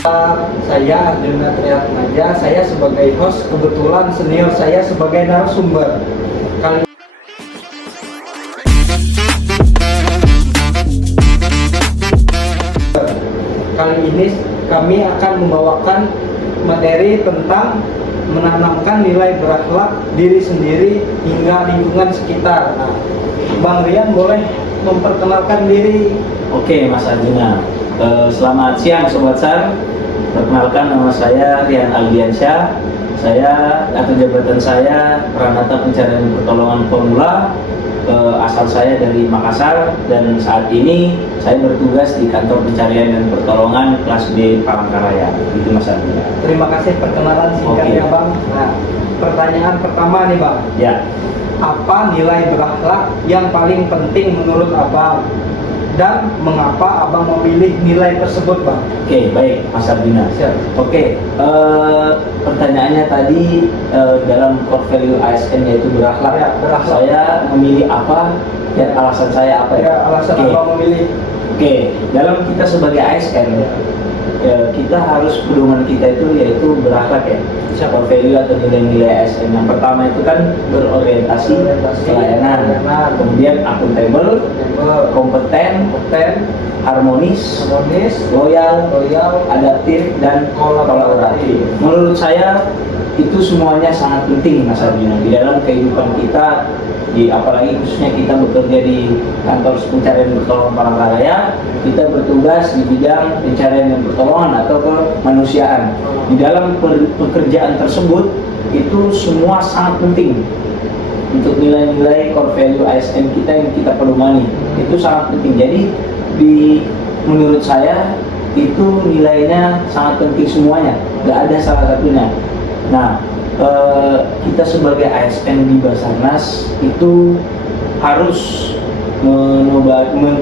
Saya Arjuna Triatmaja, saya sebagai host, kebetulan senior saya sebagai narasumber. Kali ini kami akan membawakan materi tentang menanamkan nilai berakhlak diri sendiri hingga lingkungan sekitar. Nah, Bang Rian boleh memperkenalkan diri. Oke, Mas Arjuna. Selamat siang Sobat SAR. Perkenalkan, nama saya Rian Aldiansyah. Saya atau jabatan saya Peranata Pencarian dan Pertolongan Pemula. Asal saya dari Makassar dan saat ini saya bertugas di Kantor Pencarian dan Pertolongan kelas B Palangkaraya. Itu Mas Arjuna. Terima kasih perkenalan singkatnya, Bang. Nah, pertanyaan pertama nih, Bang. Ya. Apa nilai berakhlak yang paling penting menurut Abang? Dan mengapa Abang memilih nilai tersebut, Bang? Oke, baik Mas Arjuna. Siap. Oke, pertanyaannya tadi dalam core value ASN yaitu berakhlak. Ya, berakhlak. Saya memilih apa dan alasan saya apa ya? Ya, alasan Oke. Abang memilih. Oke, dalam kita sebagai ASN kita harus pedoman kita itu yaitu berakhlak ya. Core value atau nilai-nilai ASN. Yang pertama itu kan berorientasi pelayanan, kemudian akuntabel, kompeten, harmonis, loyal, adaptif, dan kolaboratif. Menurut saya itu semuanya sangat penting Mas Arjuna di dalam kehidupan kita, apalagi khususnya kita bekerja di Kantor Pencarian dan Pertolongan Palangkaraya. Kita bertugas di bidang pencarian dan pertolongan atau kemanusiaan. Di dalam pekerjaan tersebut itu semua sangat penting untuk nilai-nilai core value ASN kita yang kita pedomani. Itu sangat penting. Jadi menurut saya itu nilainya sangat penting semuanya, nggak ada salah satunya. Nah, kita sebagai ASN di Basarnas itu harus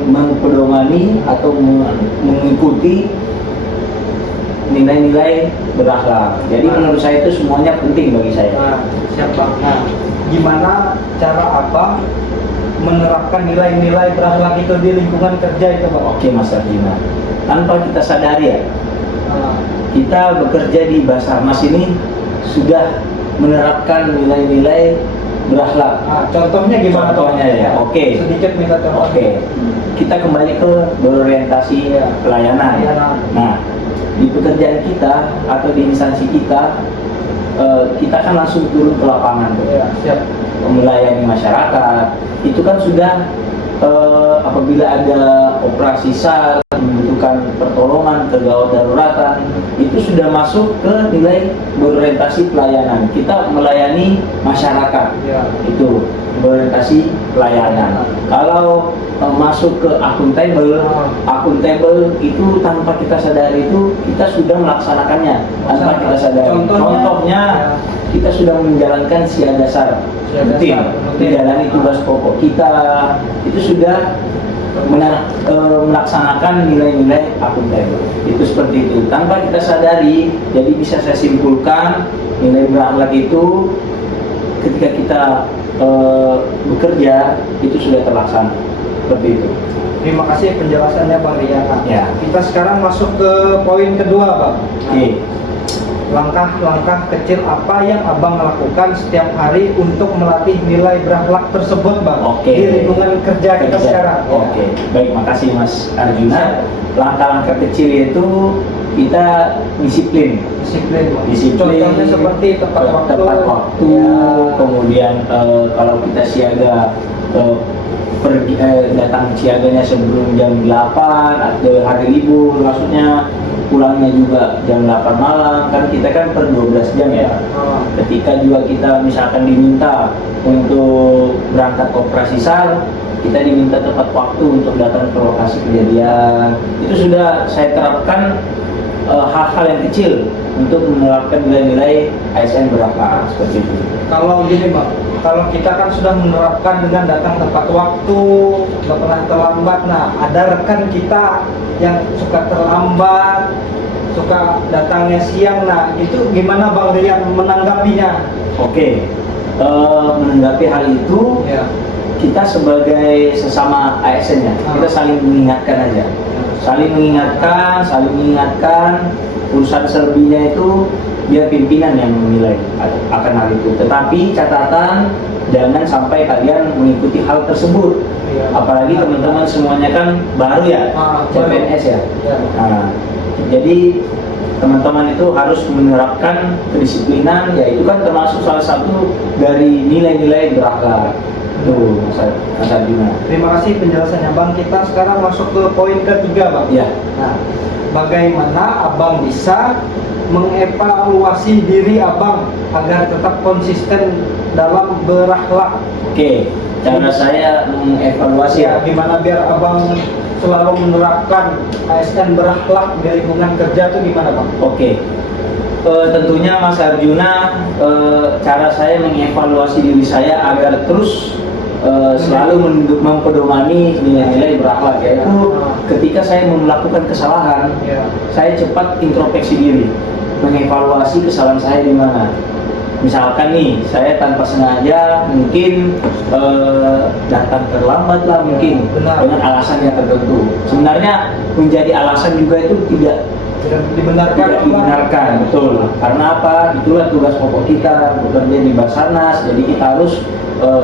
mempedomani atau mengikuti nilai-nilai berakhlak. Jadi menurut saya itu semuanya penting bagi saya. Nah, siap, Bang. Nah, gimana cara Abang menerapkan nilai-nilai berakhlak itu di lingkungan kerja itu, Bang? Oke Mas Arjuna, tanpa kita sadari ya, kita bekerja di Basarnas ini sudah menerapkan nilai-nilai berakhlak. Nah, contohnya gimana? Contohnya ya, oke. Sedikit minta contoh. Oke. Kita kembali ke berorientasi pelayanan. Nah, di pekerjaan kita atau di instansi kita, kita kan langsung turun ke lapangan, Ya, siap. melayani masyarakat. Itu kan sudah apabila ada operasi SAR, membutuhkan pertolongan, kegawat daruratan, itu sudah masuk ke nilai berorientasi pelayanan. Kita melayani masyarakat, Ya. itu berorientasi pelayanan. Kalau masuk ke akuntabel itu tanpa kita sadari itu kita sudah melaksanakannya tanpa kita sadari. Contohnya kita sudah menjalankan siaga SAR, rutin menjalani tugas pokok kita, itu sudah melaksanakan nilai-nilai akuntabel. Itu seperti itu tanpa kita sadari. Jadi bisa saya simpulkan nilai berakhlak itu ketika kita bekerja itu sudah terlaksana seperti itu. Terima kasih penjelasannya, Bang Rian. Ya. Kita sekarang masuk ke poin kedua, Bang. Oke. Langkah-langkah kecil apa yang Abang lakukan setiap hari untuk melatih nilai berakhlak tersebut, Bang? Oke. Di lingkungan kerja kita sekarang. Oke. Baik, makasih Mas Arjuna. Langkah-langkah kecil itu kita disiplin. Contohnya seperti tepat waktu. Ya. Kemudian kalau kita siaga datang siaganya sebelum jam 8 atau hari libur, maksudnya pulangnya juga jam 8 malam, kan kita kan per 12 jam ya. Ketika juga kita misalkan diminta untuk berangkat operasi SAR, kita diminta tepat waktu untuk datang ke lokasi kejadian. Itu sudah saya terapkan hal-hal yang kecil untuk menerapkan nilai-nilai ASN berakhlak seperti itu. Kalau gini, Bang, kalau kita kan sudah menerapkan dengan datang tepat waktu, nggak pernah terlambat. Nah, ada rekan kita yang suka terlambat, suka datangnya siang. Nah, itu gimana Bang Rian menanggapinya? Oke, menanggapi hal itu, Ya. kita sebagai sesama ASN ya, kita saling mengingatkan aja. saling mengingatkan. Urusan selebihnya itu biar pimpinan yang menilai akan hal itu. Tetapi catatan, jangan sampai kalian mengikuti hal tersebut. Iya. Apalagi teman-teman semuanya kan baru ya, CPNS ya. Iya. Nah, jadi teman-teman itu harus menerapkan kedisiplinan, yaitu kan termasuk salah satu dari nilai-nilai berakhlak. Tuh, Mas Arjuna. Terima kasih penjelasannya Bang. Kita sekarang masuk ke poin ketiga Bang. Ya. Nah, bagaimana Abang bisa mengevaluasi diri Abang agar tetap konsisten dalam berakhlak? Oke, cara saya mengevaluasi Ya, gimana biar Abang selalu menerapkan ASN berakhlak di lingkungan kerja itu gimana Bang? Oke. Tentunya Mas Arjuna, cara saya mengevaluasi diri saya agar terus selalu mempedomani nilai-nilai berakhlak, yaitu ketika saya melakukan kesalahan, Ya. saya cepat introspeksi diri, mengevaluasi kesalahan saya di mana. Misalkan nih, saya tanpa sengaja mungkin datang terlambat lah mungkin, Benar. dengan alasan yang tertentu. Sebenarnya menjadi alasan juga itu tidak dibenarkan, betul. Karena apa? Itulah tugas pokok kita, bekerja di Basarnas, jadi kita harus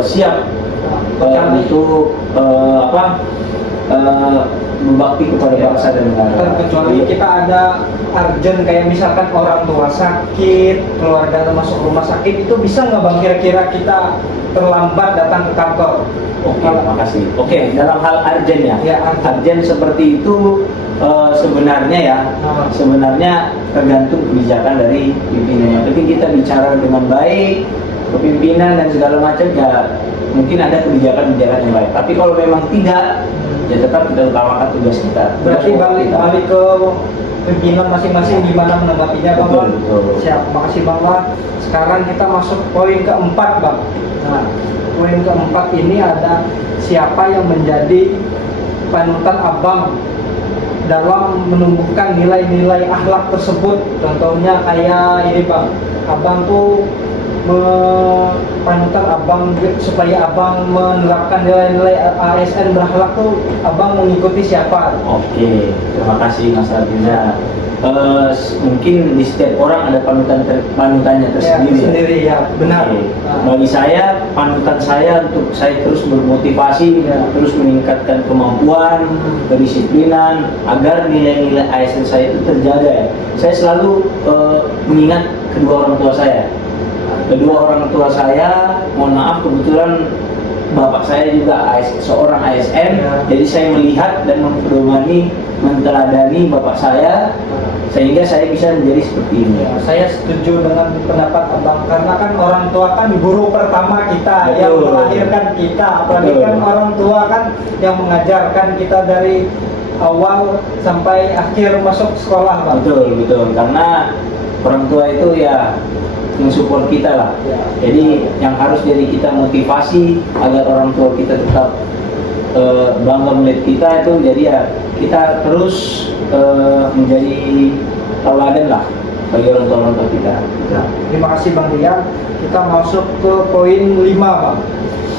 siap untuk berbakti kepada bangsa dan negara. Kecuali kita ada urgent kayak misalkan orang tua sakit, keluarga masuk rumah sakit, itu bisa nggak Bang kira-kira kita terlambat datang ke kantor? Oke, makasih. Oke, dalam hal urgent ya, Ya, urgent seperti itu sebenarnya tergantung kebijakan dari pimpinannya. Tapi kita bicara dengan baik ke pimpinan dan segala macam, ya mungkin ada kebijakan-kebijakan yang baik. Tapi kalau memang tidak, ya tetap kita utamakan tugas kita. Berarti balik ke pimpinan masing-masing gimana menanggapinya Bang? Betul, betul. Siap, makasih Bang Wah. Sekarang kita masuk poin keempat Bang. Nah, poin keempat ini ada siapa yang menjadi panutan Abang dalam menumbuhkan nilai-nilai akhlak tersebut. Contohnya kayak ini Bang, Abang tuh panutan Abang supaya Abang menerapkan nilai-nilai ASN berakhlak tuh Abang mengikuti siapa? Oke, terima kasih Mas Arjuna. Mungkin di setiap orang ada panutannya tersendiri. Ya, benar. Oke. Bagi saya, panutan saya untuk saya terus bermotivasi, terus meningkatkan kemampuan, kedisiplinan, agar nilai-nilai ASN saya itu terjaga. Saya selalu mengingat kedua orang tua saya. Kedua orang tua saya, mohon maaf, kebetulan bapak saya juga seorang ASN, jadi saya melihat dan mempedomani, menteladani bapak saya, sehingga saya bisa menjadi seperti ini. Ya, saya setuju dengan pendapat Abang, karena kan orang tua kan guru pertama kita. Betul. Yang melahirkan kita, apalagi Betul. kan orang tua kan yang mengajarkan kita dari awal sampai akhir masuk sekolah Bang. Betul, karena orang tua itu ya mensupport kita lah. Ya. Jadi yang harus jadi kita motivasi agar orang tua kita tetap bangga melihat kita itu, jadi ya kita terus menjadi tauladan lah bagi orang tua kita. Ya, terima kasih Bang Rian. Kita masuk ke poin 5 Bang.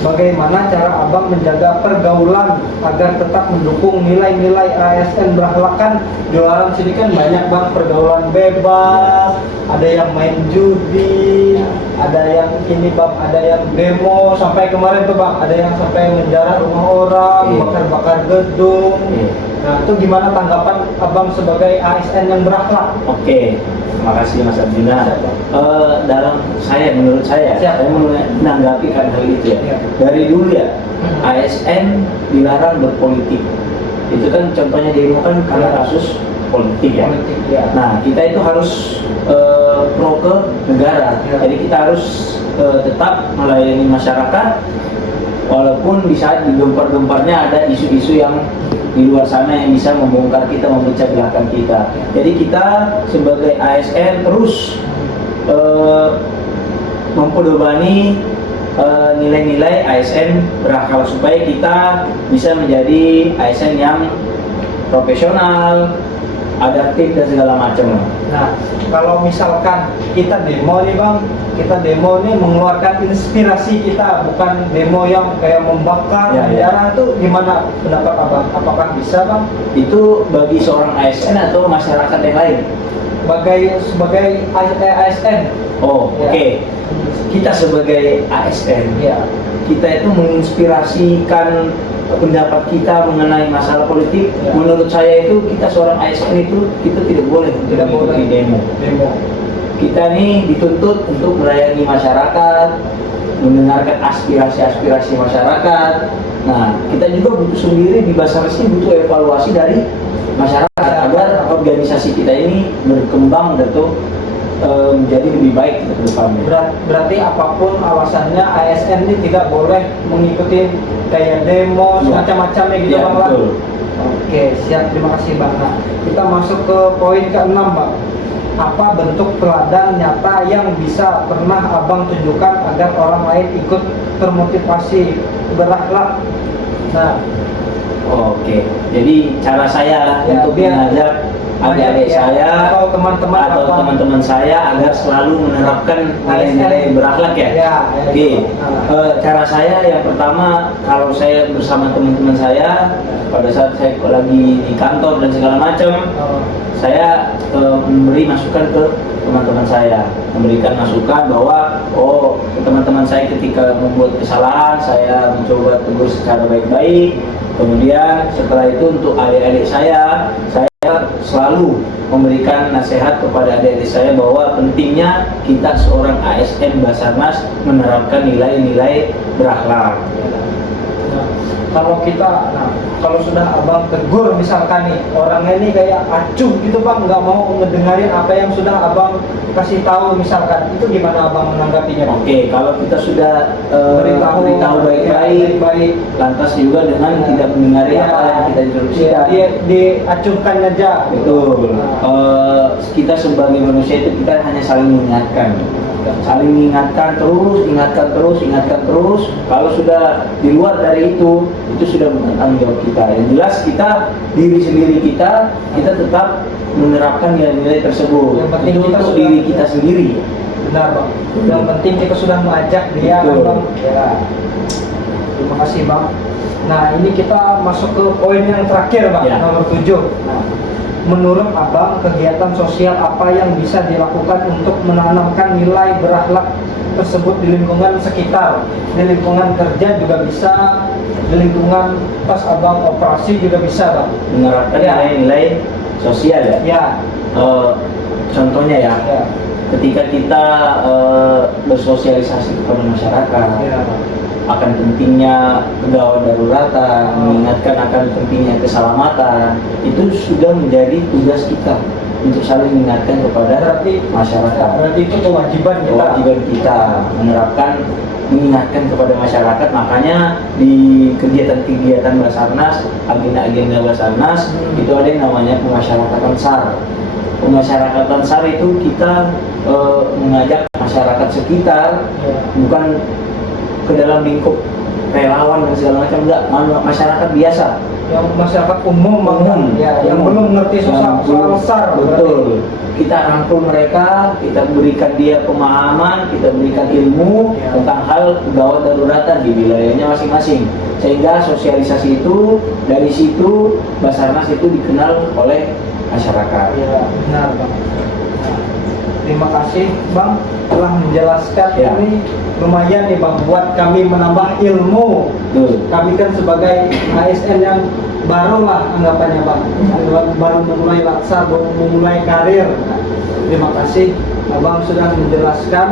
Bagaimana cara Abang menjaga pergaulan agar tetap mendukung nilai-nilai ASN berakhlak? Kan di luaran sini kan banyak Bang pergaulan bebas, ada yang main judi, ada yang ini Bang, ada yang demo, sampai kemarin tuh Bang, ada yang sampai menjarah rumah orang, bakar-bakar gedung. Nah, itu gimana tanggapan Abang sebagai ASN yang berakhlak? Oke, terima kasih Mas Arjuna. Menurut saya, Siap. saya menanggapi hal itu ya. Ya. Dari dulu ya, ASN dilarang berpolitik. Itu kan contohnya demo kan karena kasus politik ya. Politik, ya. Nah, kita itu harus pro ke negara. Ya. Jadi kita harus tetap melayani masyarakat, walaupun di saat digempar-gemparnya ada isu-isu yang di luar sana yang bisa membongkar kita, memecah belahkan kita. Jadi kita sebagai ASN terus mempedomani nilai-nilai ASN berakhlak supaya kita bisa menjadi ASN yang profesional, adaptif dan segala macam. Nah, kalau misalkan kita demo nih Bang, kita demo nih mengeluarkan inspirasi kita, bukan demo yang kayak membakar Ya, ya. darah tuh gimana pendapat Abang? Apakah bisa Bang? Itu bagi seorang ASN atau masyarakat yang lain? Sebagai ASN. Oh, Ya. oke. Kita sebagai ASN, Ya. kita itu menginspirasikan pendapat kita mengenai masalah politik. Ya. Menurut saya itu kita seorang ASN itu kita tidak boleh untuk Tidak mengikuti boleh. demo. Demo. Kita nih dituntut untuk melayani masyarakat, mendengarkan aspirasi-aspirasi masyarakat. Nah, kita juga butuh sendiri di Basarnas ini butuh evaluasi dari masyarakat agar organisasi kita ini berkembang dan tuh menjadi lebih baik ke depannya. Berarti apapun alasannya ASN ini tidak boleh mengikuti kayak demo Ya. semacam-macamnya gitu Ya, Bang Lan? betul. Oke, siap, terima kasih Bang. Nah, kita masuk ke poin ke-6 Bang. Apa bentuk teladan nyata yang bisa pernah Abang tunjukkan agar orang lain ikut termotivasi berakhlak? Nah, Oke, jadi cara saya Ya, untuk biar- mengajak adik-adik ya, saya atau teman-teman atau Abang. teman-teman saya agar selalu menerapkan nilai-nilai berakhlak ya. Ya, Oke, Nah. cara saya yang pertama kalau saya bersama teman-teman saya pada saat saya lagi di kantor dan segala macam, Oh, saya memberi masukan ke teman-teman saya, memberikan masukan bahwa teman-teman saya ketika membuat kesalahan saya mencoba tegur secara baik-baik. Kemudian setelah itu untuk adik-adik saya selalu memberikan nasihat kepada adik-adik saya bahwa pentingnya kita seorang ASN Basarnas menerapkan nilai-nilai berakhlak. Nah, kalau sudah Abang tegur misalkan nih orangnya ini kayak acuh gitu Bang, nggak mau ngedengerin apa yang sudah Abang kasih tahu misalkan, itu gimana Abang menanggapinya Bang? Oke, kalau kita sudah Beritahu baik-baik, baik. lantas juga dengan tidak mendengar Ya, apa yang kita instruksikan. dia diacuhkan aja. Betul. Nah, Kita sebagai manusia itu kita hanya saling mengingatkan, ingatkan terus. Kalau sudah di luar dari itu sudah bukan tanggung jawab kita. Yang jelas kita diri sendiri kita tetap menerapkan nilai-nilai tersebut. Yang penting itu kita untuk sudah- diri kita sendiri. benar Bang. Yang penting kita sudah mengajak dia Betul. Bang. Ya. Terima kasih Bang. Nah, ini kita masuk ke poin yang terakhir Bang, Ya. nomor 7. Nah, menurut Abang, kegiatan sosial apa yang bisa dilakukan untuk menanamkan nilai berakhlak tersebut di lingkungan sekitar, di lingkungan kerja juga bisa, di lingkungan pas Abang operasi juga bisa Bang? Menerapkan Ya. nilai-nilai sosial ya. Ya, Contohnya ya, ya, ketika kita bersosialisasi kepada masyarakat ya. akan pentingnya gawat daruratan, mengingatkan akan pentingnya keselamatan, itu sudah menjadi tugas kita untuk saling mengingatkan kepada masyarakat. Berarti itu kewajiban kita. Kewajiban kita mengingatkan kepada masyarakat. Makanya di kegiatan-kegiatan Basarnas, agenda-agenda Basarnas itu ada yang namanya pemasyarakatan SAR. Pemasyarakatan SAR itu kita mengajak masyarakat sekitar, Ya. bukan ke dalam lingkup relawan dan segala macam, enggak, masyarakat biasa, Yang masyarakat umum Bang. Ya, yang belum ngerti soal SAR. betul. Kita rangkul mereka, kita berikan dia pemahaman, kita berikan ilmu Ya. tentang hal gawat daruratan di wilayahnya masing-masing, sehingga sosialisasi itu dari situ Basarnas itu dikenal oleh masyarakat. Ya, benar Bang. Nah, terima kasih Bang telah menjelaskan. Ya. Ini lumayan nih Bang buat kami menambah ilmu. Betul. Kami kan sebagai ASN yang baru lah anggapannya Bang, baru memulai laksa, baru memulai karir. Nah, terima kasih Abang sudah menjelaskan.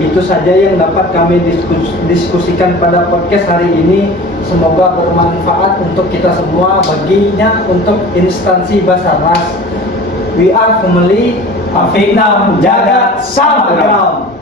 Itu saja yang dapat kami diskusikan pada podcast hari ini. Semoga bermanfaat untuk kita semua, baginya untuk instansi Basarnas. We are family, Afinam Jagat Samagam.